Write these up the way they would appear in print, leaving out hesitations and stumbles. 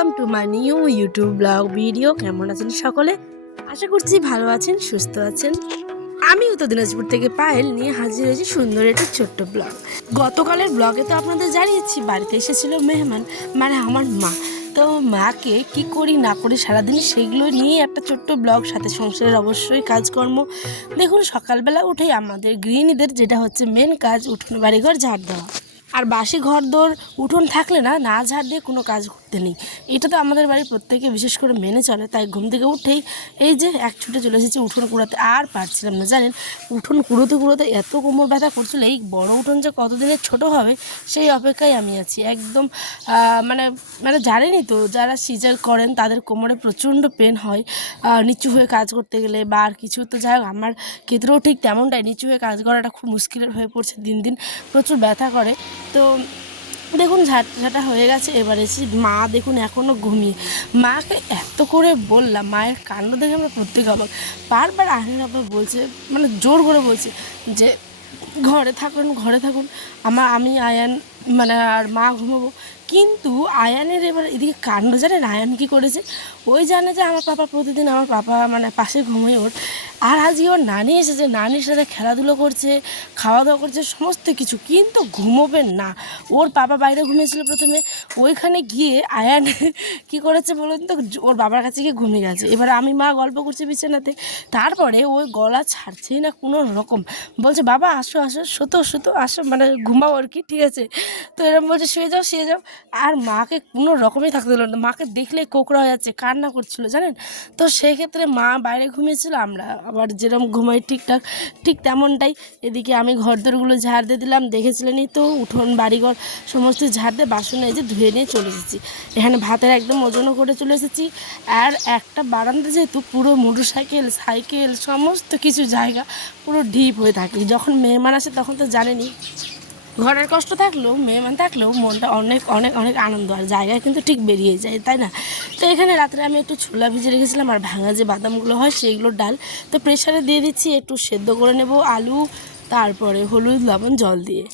Welcome to my new YouTube blog video. কেমন আছেন সকলে? আশা করছি ভালো আছেন, সুস্থ আছেন। আমি উত্তর দিনাজপুর থেকে পায়েল নিয়ে হাজির হয়েছি সুন্দর একটা ছোট্ট ব্লগ। গতকালের ব্লগে তো আপনাদের জানিয়েছি বাড়িতে এসেছিল মেহমান, মানে আমার মা। তো মাকে কি করি না করি সারাদিন সেগুলো নিয়ে একটা ছোট্ট ব্লগ, সাথে সংসারের অবশ্যই কাজকর্ম। দেখুন, সকালবেলা উঠেই আমাদের গৃহিণীদের যেটা হচ্ছে মেন কাজ, উঠোন বাড়িঘর ঝাড় দেওয়া। আর বাসি ঘর দোর উঠোন থাকলে না ঝাড় দিয়ে কোনো কাজ করতে নেই। এটা তো আমাদের বাড়ির প্রত্যেকে বিশেষ করে মেনে চলে। তাই ঘুম থেকে উঠেই এই যে এক ছুটে চলে এসেছি উঠোন কুড়াতে। আর পারছিলাম না, জানেন, উঠোন কুড়োতে এত কোমর ব্যথা করছিল। এই বড় উঠোন যে কতদিনের ছোট হবে সেই অপেক্ষায় আমি আছি একদম। মানে মানে জানেনই তো, যারা সিজার করেন তাদের কোমরে প্রচণ্ড পেন হয় নিচু হয়ে কাজ করতে গেলে বা আর কিছু। তো যাই হোক, আমার ক্ষেত্রেও ঠিক তেমনটাই, নিচু হয়ে কাজ করাটা খুব মুশকিলের হয়ে পড়ছে, দিন দিন প্রচুর ব্যথা করে। তো দেখুন, ঝাঁটা হয়ে গেছে। এবার এসে মা দেখুন এখনও ঘুমিয়ে। মাকে এত করে বললাম, মায়ের কাণ্ড দেখে আমরা প্রত্যেকে অবাক। বারবার আয়নের আবার বলছে, মানে জোর করে বলছে যে ঘরে থাকুন আমি আয়ান মানে আর মা ঘুমাবো। কিন্তু আয়ানের এবার এদিকে কাণ্ড, জানেন আয়ান কী করেছে? ওই জানে যে আমার পাপা প্রতিদিন আমার পাপা মানে পাশে ঘুমোয় ওর। আর আজকে ওর নানি এসেছে, নানির সাথে খেলাধুলো করছে, খাওয়া দাওয়া করছে, সমস্ত কিছু, কিন্তু ঘুমোবেন না। ওর পাপা বাইরে ঘুমিয়েছিল প্রথমে, ওইখানে গিয়ে আয়ান কী করেছে বলুন তো, ওর বাবার কাছে গিয়ে ঘুমিয়ে গেছে। এবার আমি মা গল্প করছি বিছানাতে, তারপরে ওই গলা ছাড়ছেই না কোনো রকম, বলছে বাবা আসো শুতো আসো, মানে ঘুমাও আর কি, ঠিক আছে। তো এরকম বলছে শুয়ে যাও। আর মাকে কোনো রকমই থাকতে দিল না, মাকে দেখলেই কোকড়া হয়ে যাচ্ছে, কান্না করছিল, জানেন। তো সেই ক্ষেত্রে মা বাইরে ঘুমিয়েছিল, আমরা আবার যেরকম ঘুমাই ঠিকঠাক ঠিক তেমনটাই। এদিকে আমি ঘরদোরগুলো ঝাড় দিয়ে দিলাম, দেখেছিলেনই তো, উঠোন বাড়িঘর সমস্ত ঝাড় দিয়ে বাসন এই যে ধুয়ে নিয়ে চলে এসেছি। এখানে ভাতের একদম ওজনও করে চলে এসেছি। আর একটা বারান্দা যেহেতু পুরো মোটরসাইকেল সাইকেল সমস্ত কিছু জায়গা পুরো ঢিপ হয়ে থাকে। যখন মেহমান আসে তখন তো জানেনই, ঘরের কষ্ট থাকলেও মেহমান থাকলেও মনটা অনেক অনেক অনেক আনন্দ, আর জায়গায় কিন্তু ঠিক বেরিয়ে যায়, তাই না? তো এখানে রাত্রে আমি একটু ছোলা ভিজে রেখেছিলাম, আর ভাঙা যে বাদামগুলো হয় সেইগুলোর ডাল। তো প্রেশারে দিয়ে দিচ্ছি, একটু সেদ্ধ করে নেব আলু, তারপরে হলুদ লবণ জল দিয়ে।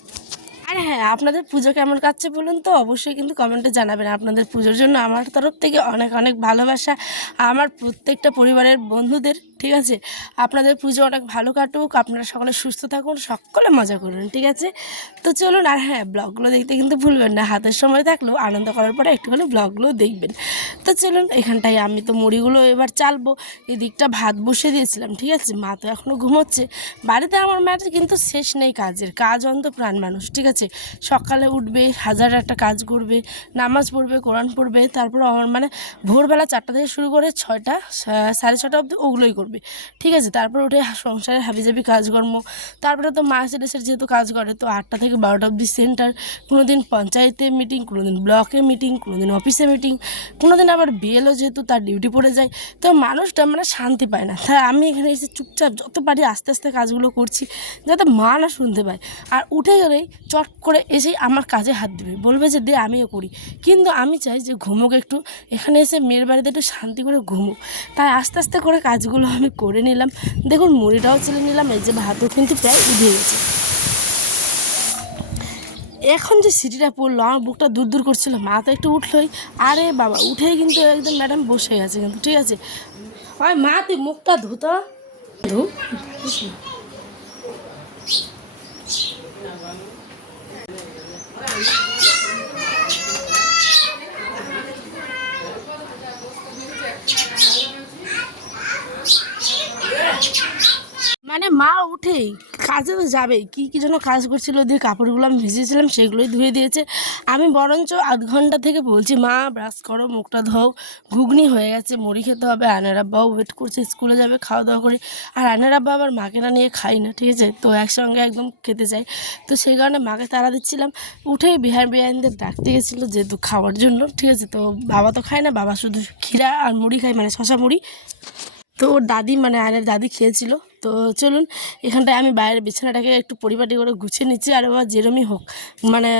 আর হ্যাঁ, আপনাদের পুজো কেমন কাটছে বলুন তো, অবশ্যই কিন্তু কমেন্টে জানাবেন। আপনাদের পুজোর জন্য আমার তরফ থেকে অনেক অনেক ভালোবাসা, আমার প্রত্যেকটা পরিবারের বন্ধুদের, ঠিক আছে। আপনাদের পুজো অনেক ভালো কাটুক, আপনারা সকলে সুস্থ থাকুন, সকলে মজা করুন, ঠিক আছে। তো চলুন, আর হ্যাঁ, ব্লগগুলো দেখতে কিন্তু ভুলবেন না। হাতের সময় থাকলেও আনন্দ করার পরে একটু হলে ব্লগগুলো দেখবেন। তো চলুন, এখানটায় আমি তো মুড়িগুলো এবার চালবো। এদিকটা ভাত বসিয়ে দিয়েছিলাম, ঠিক আছে। মা তো এখনও ঘুমোচ্ছে। বাড়িতে আমার মায়ের কিন্তু শেষ নেই কাজের, কাজ অন্ত প্রাণ মানুষ, ঠিক আছে। সকালে উঠবে, হাজার একটা কাজ করবে, নামাজ পড়বে, কোরআন পড়বে, তারপর আমার মানে ভোরবেলা 4টা থেকে শুরু করে 6টা 6:30 অবধি ওগুলোই করবে, ঠিক আছে। তারপর উঠে সংসারের হাবিজাবি কাজকর্ম, তারপরে তো মাস দেশের যেহেতু কাজ করে, তো 8টা থেকে 12টা অবধি সেন্টার, কোনো দিন পঞ্চায়েতে মিটিং, কোনো দিন ব্লকে মিটিং, কোনো দিন অফিসে মিটিং, কোনো দিন আবার বিএলও যেহেতু তার ডিউটি পড়ে যায়। তো মানুষটা মানে শান্তি পায় না। তাই আমি এখানে এসে চুপচাপ যত পারি আস্তে আস্তে কাজগুলো করছি, যাতে মা না শুনতে পায়। আর উঠে গেলেই চট করে এসেই আমার কাজে হাত দেবে, বলবে যে দে আমিও করি। কিন্তু আমি চাই যে ঘুমুক একটু, এখানে এসে মেয়ের বাড়িতে একটু শান্তি করে ঘুমুক। তাই আস্তে আস্তে করে কাজগুলো আমি করে নিলাম। দেখুন, মুড়িটাও ছেলে নিলাম, এই যে ভাতও কিন্তু প্রায় উঠে গেছে। এখন যে সিটিটা পড়লো, আমার বুকটা দূর দূর করছিল। মা তো একটু উঠলোই, আরে বাবা উঠেই কিন্তু একদম ম্যাডাম বসে গেছে কিন্তু, ঠিক আছে। ওই মা, তুই মুখটা ধুতো, ধু। মানে মা উঠেই কাজে তো যাবেই, কী কী যেন কাজ করছিল, দিয়ে কাপড়গুলো আমি ভিজিয়েছিলাম সেগুলোই ধুয়ে দিয়েছে। আমি বরঞ্চ আধ ঘন্টা থেকে বলছি মা ব্রাশ করো, মুখটা ধোও, ঘুগনি হয়ে গেছে, মুড়ি খেতে হবে, আয়নার আব্বাও ওয়েট করছে, স্কুলে যাবে, খাওয়া দাওয়া করে। আর আয়নার আব্বা আবার মাকে না নিয়ে খাই না, ঠিক আছে, তো একসঙ্গে একদম খেতে চাই। তো সেই কারণে মাকে তাড়া দিচ্ছিলাম। উঠেই বিহাইনদের ডাকতে গেছিলো যেহেতু খাওয়ার জন্য, ঠিক আছে। তো বাবা তো খায় না, বাবা শুধু ক্ষীরা আর মুড়ি খায়, মানে শশা মুড়ি। তো ওর দাদি মানে আয়নের দাদি খেয়েছিল। তো চলুন, এখানটায় আমি বাইরের বিছানাটাকে একটু পরিপাটি করে গুছিয়ে নিচ্ছি। আর বাবা যেরমই হোক মানে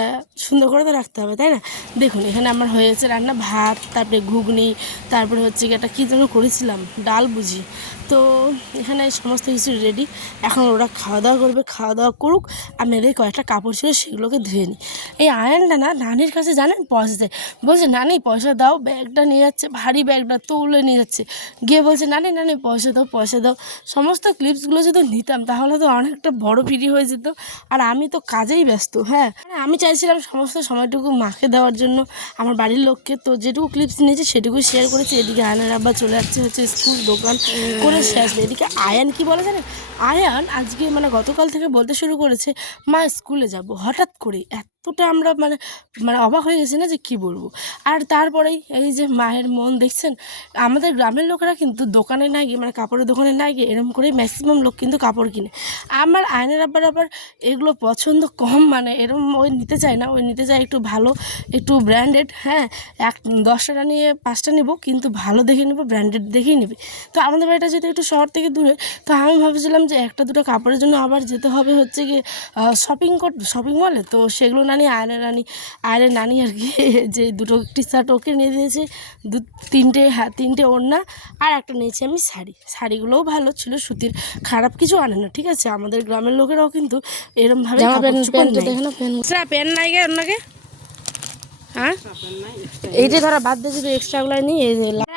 সুন্দর করে তো রাখতে হবে, তাই না। দেখুন, এখানে আমার হয়েছে রান্না, ভাত, তারপরে ঘুগনি, তারপরে হচ্ছে কি একটা কী যেন করেছিলাম, ডাল বুঝি। তো এখানে সমস্ত কিছু রেডি। এখন ওরা খাওয়া দাওয়া করবে, খাওয়া দাওয়া করুক। আর মেয়েদের কয়েকটা কাপড় ছিল সেগুলোকে ধুয়ে নিই। এই আয়নটা না নানির কাছে জানেন পয়সা চাই, বলছে নানি পয়সা দাও, ব্যাগটা নিয়ে যাচ্ছে, ভারী ব্যাগটা তুলে নিয়ে যাচ্ছে, গিয়ে বলছে নানি নানি পয়সা দাও পয়সা দাও। সমস্ত ক্লিপসগুলো যদি নিতাম তাহলে তো অনেকটা বড় ভিডিও হয়ে যেত। আর আমি তো কাজেই ব্যস্ত। হ্যাঁ, আমি চাইছিলাম সমস্ত সময়টুকু মাকে দেওয়ার জন্য, আমার বাড়ির লোককে। তো যেটুকু ক্লিপস নিয়েছি সেটুকুই শেয়ার করেছি। এদিকে আয়নের আব্বা চলে যাচ্ছে হচ্ছে স্কুল দোকান করে সে আসবে। এদিকে আয়ান কি বলে জানেন, আয়ান আজকে মানে গতকাল থেকে বলতে শুরু করেছে মা স্কুলে যাব। হঠাৎ করে এতটা আমরা মানে মানে অবাক হয়ে গেছি না যে কি বলবো। আর তারপরেই এই যে মায়ের মন দেখছেন। আমাদের গ্রামের লোকেরা কিন্তু দোকানে না গিয়ে মানে কাপড়ের দোকানে না গিয়ে এরকম করেই ম্যাক্সিমাম লোক কিন্তু কাপড় কিনে। আমার আয়নের আবার এগুলো পছন্দ কম, মানে এরকম ওই নিতে চায় না, ওই নিতে চায় একটু ভালো, একটু ব্র্যান্ডেড। হ্যাঁ, 10টা নিয়ে 5টা নেবো, কিন্তু ভালো দেখে নেবো, ব্র্যান্ডেড দেখেই নেবে। তো আমাদের বাড়িটা যেহেতু একটু শহর থেকে দূরে, তো আমি ভাবছিলাম যে একটা দুটো কাপড়ের জন্য আবার যেতে হবে হচ্ছে গিয়ে শপিং মলে। তো সেগুলো নানি আয়নের নানি আর কি যে দুটো টি শার্ট ওকে নিয়ে দিয়েছে, তিনটে ওড়না, আর একটা নিয়েছি আমি শাড়িগুলোও ভালো ছিল, সুতির, খারাপ কিছু আনে না। ঠিক আছে, আমাদের গ্রামের লোকেরাও কিন্তু এরমভাবে প্যান্ট নাই গে ওনাকে। হ্যাঁ, এইটা ধরা বাদ দিয়ে যদি এক্সট্রাগুলো নিই।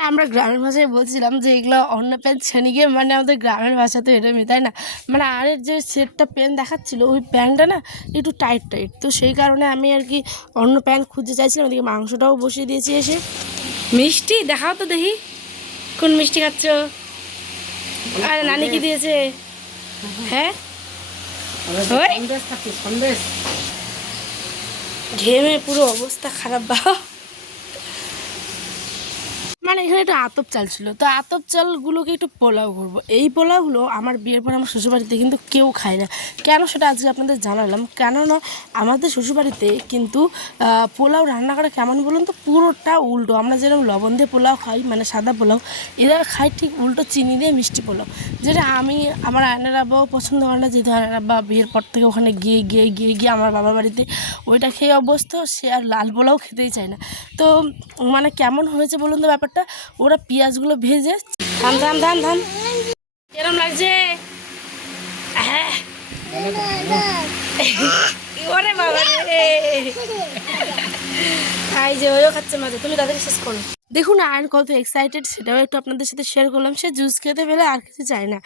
আমরা গ্রামের ভাষায় বলছিলাম যে এগুলো অন্য প্যান্ট ছেনে গিয়ে, মানে আমাদের গ্রামের ভাষা তো এরমই, তাই না? মানে আরের যে সেটটা প্যান্ট দেখাচ্ছিল ওই প্যান্টটা না একটু টাইট, তো সেই কারণে আমি আর কি অন্য প্যান্ট খুঁজতে চাইছিলাম। ওদিকে মাংসটাও বসিয়ে দিয়েছি এসে। মিষ্টি দেখাও তো দেখি, কোন মিষ্টি খাচ্ছ? আরে নানি কি দিয়েছে? হ্যাঁ, ঘেমে পুরো অবস্থা খারাপ বাবা। মানে এখানে একটু আতপ চাল ছিল, তো আতপ চালগুলোকে একটু পোলাও করবো। এই পোলাওগুলো আমার বিয়ের পর আমার শ্বশুরবাড়িতে কিন্তু কেউ খায় না। কেন সেটা আজকে আপনাদের জানালাম। কেননা আমাদের শ্বশুরবাড়িতে কিন্তু পোলাও রান্না করা কেমন বলুন তো, পুরোটা উল্টো। আমরা যেরকম লবণ দিয়ে পোলাও খাই, মানে সাদা পোলাও, এরা খাই ঠিক উল্টো, চিনি দিয়ে মিষ্টি পোলাও। যেটা আমার আয়নের আব্বাও পছন্দ করে না, যেহেতু আয়নের আব্বা বিয়ের পর থেকে ওখানে গিয়ে আমার বাবার বাড়িতে ওইটা খেয়ে অভ্যস্ত, সে আর লাল পোলাও খেতেই চায় না। তো মানে কেমন হয়েছে বলুন তো ব্যাপারটা। ওরা পেঁয়াজগুলো ভেজে ধান এরম লাগছে। হ্যাঁ, ওরে বাবা রে, এই যে ওইও খাচ্ছে মাঝে, তুমি তাদের শেষ করো। দেখুন আয়ন কত এক্সাইটেড, সেটাও একটু আপনাদের সাথে শেয়ার করলাম। সে জুস খেতে পেলে আর কিছু চায় না।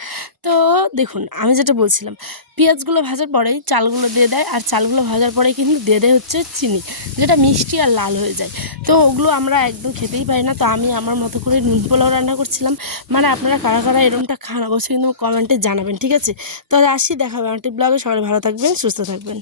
তো দেখুন আমি যেটা বলছিলাম, পেঁয়াজগুলো ভাজার পরেই চালগুলো দিয়ে দেয়, আর চালগুলো ভাজার পরেই কিন্তু দিয়ে দেয় হচ্ছে চিনি, যেটা মিষ্টি আর লাল হয়ে যায়। তো ওগুলো আমরা একদম খেতেই পারি না। তো আমি আমার মতো করে নুন পোলাও রান্না করছিলাম। মানে আপনারা কারা কারা এরকমটা খান অবশ্যই কিন্তু কমেন্টে জানাবেন, ঠিক আছে? তো আসি, দেখা হবে আন্টি ব্লগে। সবাই ভালো থাকবেন, সুস্থ থাকবেন।